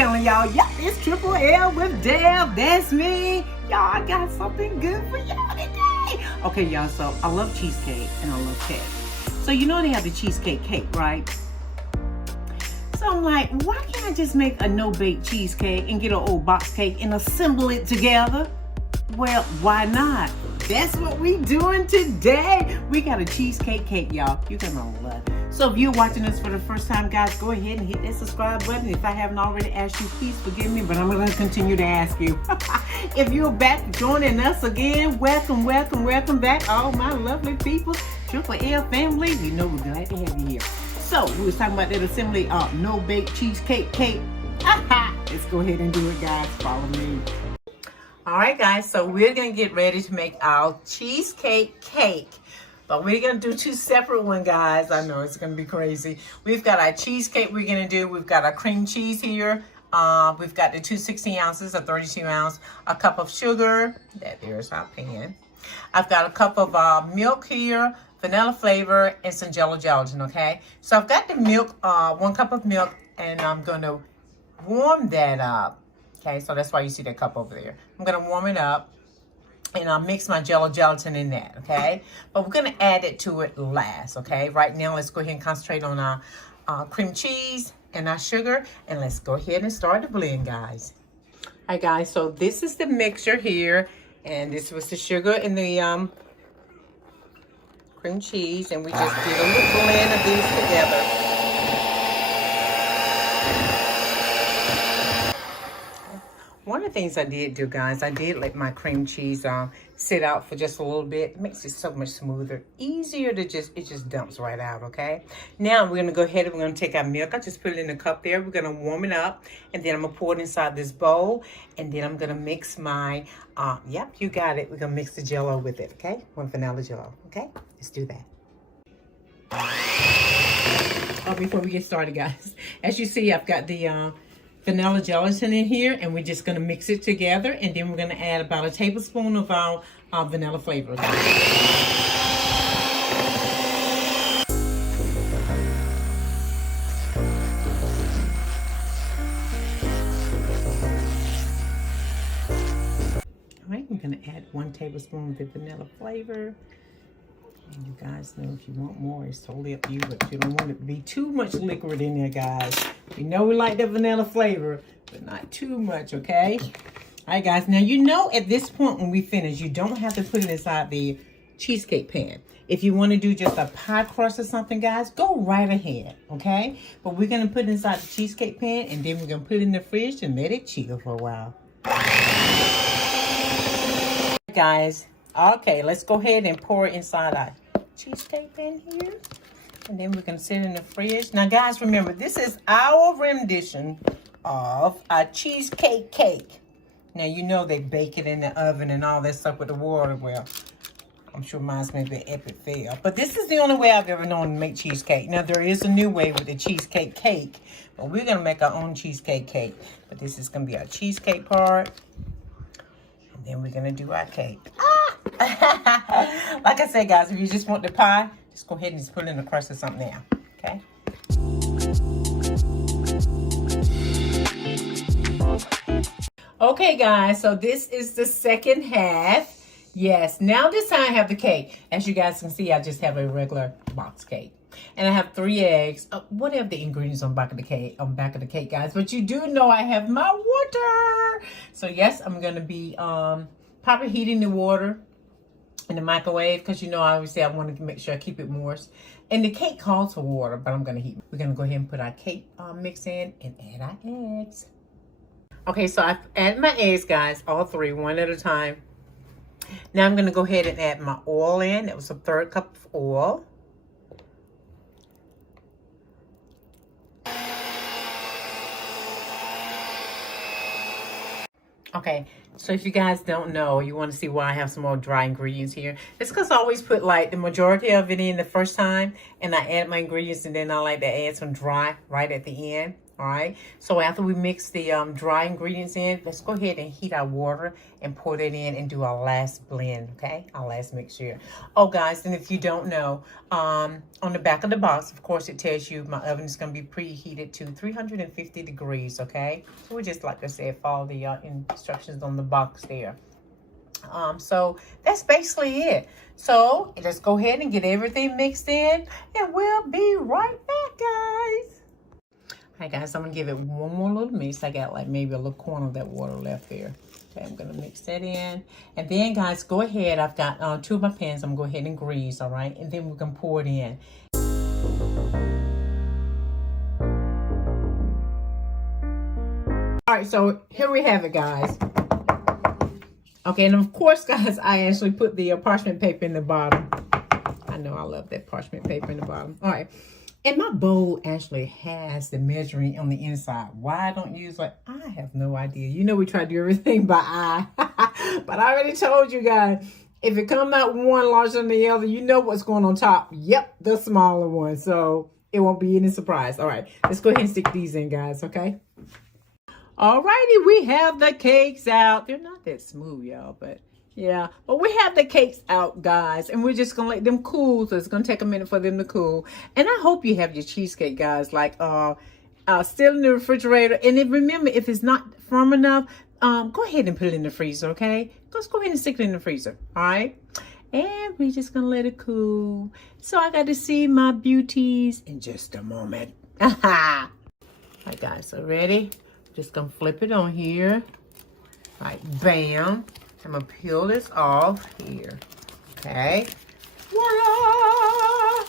telling y'all, yep, it's Triple L with Deb. That's me. Y'all, I got something good for y'all today. Okay, y'all, so I love cheesecake and I love cake. So you know they have the cheesecake cake, right? So I'm like, why can't I just make a no-bake cheesecake and get an old box cake and assemble it together? Well, why not? That's what we doing today. We got a cheesecake cake, y'all. You're gonna love it. So if you're watching this for the first time, guys, go ahead and hit that subscribe button. If I haven't already asked you, please forgive me, but I'm gonna continue to ask you. If you're back joining us again, welcome, welcome, welcome back, all my lovely people, Triple L family. You know we're glad to have you here. So we was talking about that assembly no-bake cheesecake cake. Let's go ahead and do it, guys. Follow me. All right, guys, so we're going to get ready to make our cheesecake cake. But we're going to do two separate ones, guys. I know it's going to be crazy. We've got our cheesecake we're going to do. We've got our cream cheese here. We've got the 2 16 ounces, a 32 ounce, a cup of sugar. There's our pan. I've got a cup of milk here, vanilla flavor, and some jello gelatin, okay? So I've got the milk, 1 cup of milk, and I'm going to warm that up. Okay, so that's why you see that cup over there. I'm going to warm it up, and I'll mix my jello gelatin in that, okay? But we're going to add it to it last, okay? Right now, let's go ahead and concentrate on our cream cheese and our sugar, and let's go ahead and start the blend, guys. All right, guys, so this is the mixture here, and this was the sugar and the cream cheese, and we just did a little blend of these together. One of the things I did do, guys, I did let my cream cheese sit out for just a little bit. It makes it so much smoother, easier to it just dumps right out, okay? Now we're gonna go ahead and we're gonna take our milk. I just put it in a cup there. We're gonna warm it up, and then I'm gonna pour it inside this bowl, and then I'm gonna mix my, yep, you got it. We're gonna mix the jello with it, okay? 1 vanilla jello, okay? Let's do that. Oh, before we get started, guys, as you see, I've got the vanilla gelatin in here, and we're just going to mix it together, and then we're going to add about a tablespoon of our vanilla flavor. All right, I'm going to add 1 tablespoon of the vanilla flavor. And you guys know if you want more, it's totally up to you, but you don't want it to be too much liquid in there, guys. You know we like the vanilla flavor, but not too much, okay? All right, guys. Now, you know at this point when we finish, you don't have to put it inside the cheesecake pan. If you want to do just a pie crust or something, guys, go right ahead, okay? But we're going to put it inside the cheesecake pan, and then we're going to put it in the fridge and let it chill for a while. Guys, okay, let's go ahead and pour it inside our cheesecake pan here, and then we can sit in the fridge. Now, guys, remember, this is our rendition of a cheesecake cake. Now, you know they bake it in the oven and all that stuff with the water. Well, I'm sure mine's maybe an epic fail, but this is the only way I've ever known to make cheesecake. Now, there is a new way with the cheesecake cake, but we're gonna make our own cheesecake cake. But this is gonna be our cheesecake part, and then we're gonna do our cake. Like I said, guys, if you just want the pie, just go ahead and just put it in the crust or something now, okay? Okay, guys, so this is the second half. Yes, now this time I have the cake. As you guys can see, I just have a regular box cake. And I have 3 eggs. Whatever the ingredients on back of the cake, guys. But you do know I have my water. So yes, I'm gonna be probably heating the water in the microwave, because you know I always say I want to make sure I keep it moist. And the cake calls for water, but I'm gonna heat. We're gonna go ahead and put our cake mix in and add our eggs. Okay, so I've added my eggs, guys, all 3, 1 at a time. Now I'm gonna go ahead and add my oil in. That was a 1/3 cup of oil. Okay, so if you guys don't know, you want to see why I have some more dry ingredients here. It's because I always put like the majority of it in the first time, and I add my ingredients, and then I like to add some dry right at the end. All right. So after we mix the dry ingredients in, let's go ahead and heat our water and pour that in and do our last blend. Okay, our last mixture. Oh, guys, and if you don't know, on the back of the box, of course, it tells you my oven is going to be preheated to 350 degrees. Okay, so we just, like I said, follow the instructions on the box there. So that's basically it. So let's go ahead and get everything mixed in, and we'll be right back, guys. All right, guys, I'm gonna give it one more little mix. I got like maybe a little corner of that water left there. Okay, I'm gonna mix that in, and then, guys, go ahead. I've got 2 of my pans. I'm gonna go ahead and grease. All right, and then we're gonna pour it in. All right, so here we have it, guys. Okay, and of course, guys, I actually put the parchment paper in the bottom. I know I love that parchment paper in the bottom. All right, and my bowl actually has the measuring on the inside. Why I don't use it, I have no idea. You know, we try to do everything by eye. But I already told you guys, if it comes out one larger than the other, you know what's going on top. Yep, the smaller one. So it won't be any surprise. All right, let's go ahead and stick these in, guys, okay? Alrighty, we have the cakes out. They're not that smooth, y'all, but yeah. But we have the cakes out, guys, and we're just gonna let them cool. So it's gonna take a minute for them to cool. And I hope you have your cheesecake, guys, like still in the refrigerator. And then remember, if it's not firm enough, go ahead and put it in the freezer, okay? Just go ahead and stick it in the freezer, all right? And we're just gonna let it cool. So I got to see my beauties in just a moment. All right, guys, so ready? Just gonna flip it on here. Like, bam. I'm gonna peel this off here. Okay. Voila!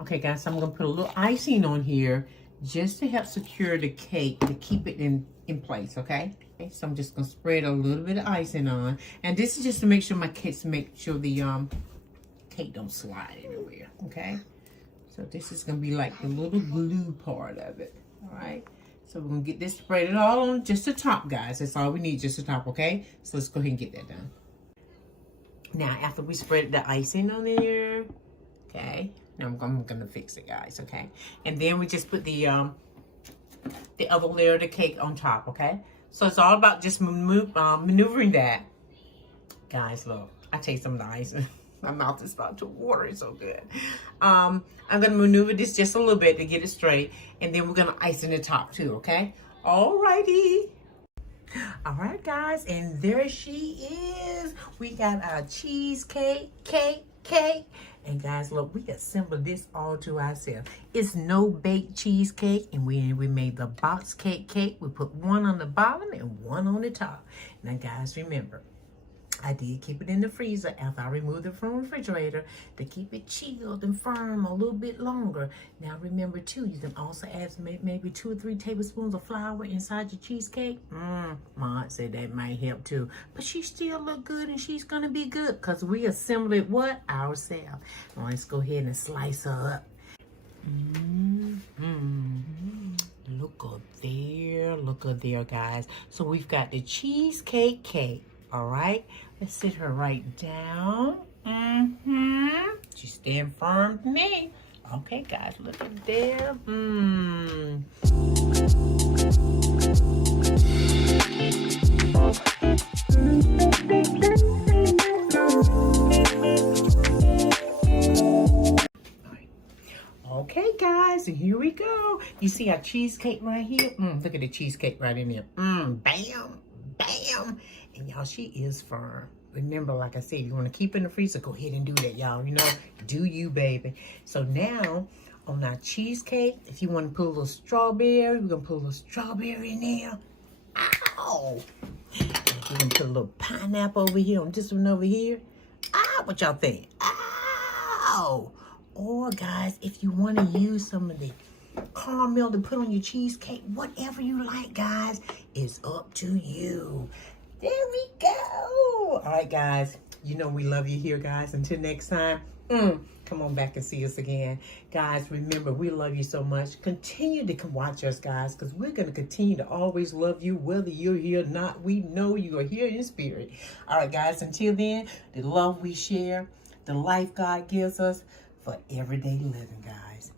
Okay, guys, so I'm gonna put a little icing on here just to help secure the cake, to keep it in place, okay? Okay, so I'm just gonna spread a little bit of icing on. And this is just to make sure the cake don't slide anywhere, okay? So this is gonna be like the little glue part of it, all right? So we're going to get this spread all on just the top, guys. That's all we need, just the top, okay? So let's go ahead and get that done. Now, after we spread the icing on there, okay? Now I'm going to fix it, guys, okay? And then we just put the other layer of the cake on top, okay? So it's all about just maneuvering that. Guys, look, I taste some of the icing. My mouth is about to water. It's so good. I'm going to maneuver this just a little bit to get it straight. And then we're going to ice in the top too, okay? Alrighty. All right, guys. And there she is. We got our cheesecake, cake. And guys, look, we assembled this all to ourselves. It's no baked cheesecake. And we made the box cake. We put one on the bottom and one on the top. Now, guys, remember, I did keep it in the freezer after I removed it from the refrigerator to keep it chilled and firm a little bit longer. Now remember too, you can also add maybe 2 or 3 tablespoons of flour inside your cheesecake. My aunt said that might help too. But she still look good and she's gonna be good because we assembled it ourselves. Now let's go ahead and slice her up. Look up there, guys. So we've got the cheesecake cake. All right, let's sit her right down. She's staying firm to me. Okay, guys, look at there. Okay, guys, and here we go. You see our cheesecake right here? Look at the cheesecake right in there. Bam, bam. And y'all, she is firm. Remember, like I said, you want to keep it in the freezer, go ahead and do that, y'all. You know, do you, baby. So now, on our cheesecake, if you want to put a little strawberry, we're going to put a little strawberry in there. Ow! We're going to put a little pineapple over here on this one over here. What y'all think? Ow! Or, guys, if you want to use some of the caramel to put on your cheesecake, whatever you like, guys, is up to you. There we go. All right, guys, you know we love you here, guys. Until next time, come on back and see us again. Guys, remember, we love you so much. Continue to come watch us, guys, because we're going to continue to always love you, whether you're here or not. We know you are here in spirit. All right, guys, until then, the love we share, the life God gives us for everyday living, guys.